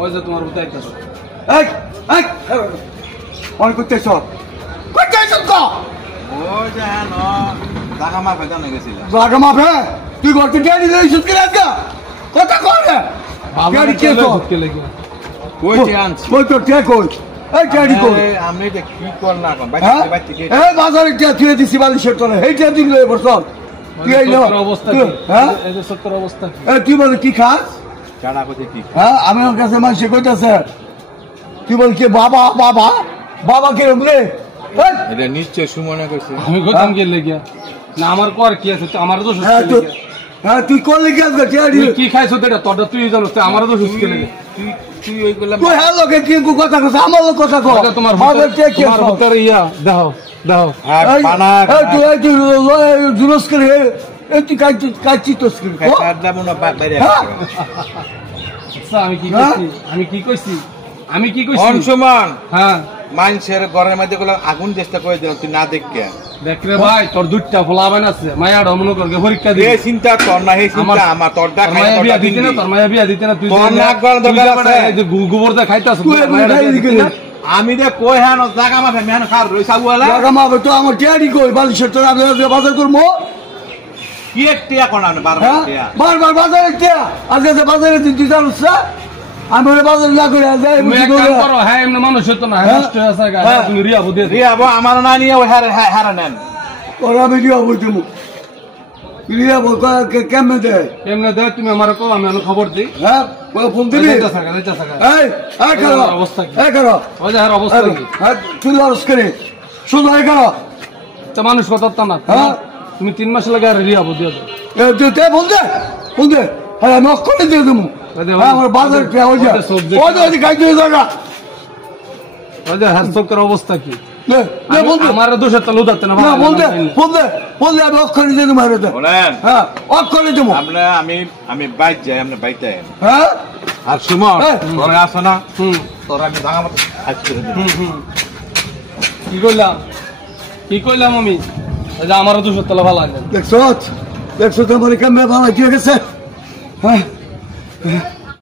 ওই যে তোমার বুতে আইতাছে এই এই অন করতেছ করতেছ তো ওই যে ন টাকা মাফে জানা গেছিল জায়গা মাপে তুই করতে ডেডি লই সুদ করে আজকা কথা কর রে বাবা কে কে লাগে কই আনছি কই তো কে কই এই ডেডি কই আমি এটা কি কর না কোন ভাই ভাই থেকে এই বাজারে কে তুই দিছি বালিশের তলে এই কে দিল লই বসল তুই এই অবস্থা কি হ্যাঁ এই যে সত্তর অবস্থা এই তুই বল কি খাস জানা কইতে কি হ্যাঁ আমি ওর কাছে মাসে কইতাছে তুই বল কি বাবা বাবা বাবা কে রে এটা নিশ্চয় সুমনে কইছে আমি কইতাম কে লাগিয়া না আমার কর কি আছে আমার তো সুস্থ হ্যাঁ তুই হ্যাঁ তুই কোন লিখে আসবে তুই কি খাইছ এটা তোরটা তুই জানিস আমার তো সুস্থ লাগে তুই ওইগুলা তুই হ্যাঁ লোকে কি কথা কস আমার কথা কস এটা তোমার তোমার ভিতরে ইয়া দেখো দেখো পানা এই তুই জুলুস করে এই তুই কাচ্ছি তো স্ক্রিন কাটলা মনে বাইরে আচ্ছা আমি কি কইছি অনসমান হ্যাঁ মানুষের ঘরের মধ্যে গুলো আগুন চেষ্টা করে দিলাম তুই না দেখকে দেখ রে ভাই তোর দুইটা ফলাবেন আছে মায়া মনে করকে পরীক্ষা দিই এই চিন্তা তোর না এই চিন্তা আমার তোরটা খাই তোরটা দিতে না তোর মায়া বিয়া দিতে না তুই তোর নাক গলা দরকার আছে এই যে গোবরটা খাইতাছ আমি দে কই হ্যাঁ জায়গা মাফে মেহন খার রইসা ওয়ালা জায়গা মাপে তো আমার টিয়ারি কই বালিশের তোর আমি বাজার করবো কি টিয়া কোন আমি বারবার টিয়া বারবার বাজারে টিয়া আজকে বাজারে তুই জানিস না আমি বলে বাজারে যা করে যাই তুমি এক কাম করো হ্যাঁ এমনি মানুষ হতো না নষ্ট হয়ে আছে গা তুমি রিয়া বুঝে রিয়া বো আমার না নিয়ে ওই হারা নেন ওরা ভিডিও বুঝমু রিয়া বল কেমনে দে এমনি দে তুমি আমারে কল আমি খবর দেই হ্যাঁ ফোন দিবি এই করো অবস্থা কি এই করো ওই যে আর অবস্থা কি হ্যাঁ তুই লস করে শুধু এই করো তো মানুষ কথা না হ্যাঁ তুমি 3 মাস লাগে আর রিয়া বুঝে দাও তুই ফোন দে হ্যাঁ আমি অক্ষরে দিয়ে দেবো আমার বাজার কে ওই যে গাইতে জায়গা ওই যে হাসপাতালের অবস্থা কি আমার দোষের তো লুদাতে না ফোন দে আমি অক্ষরে দিয়ে দেবো বলেন হ্যাঁ অক্ষরে দেবো আমি বাইক যাই আপনি বাইতে হ্যাঁ আর সুমন তোরা আসো না তোরা আমি ভাঙা মতো কি কইলাম আমি আমার দোষের তলা ভালো লাগে দেখছো আমার কেমন ভালো ঠিক আছে হ্যাঁ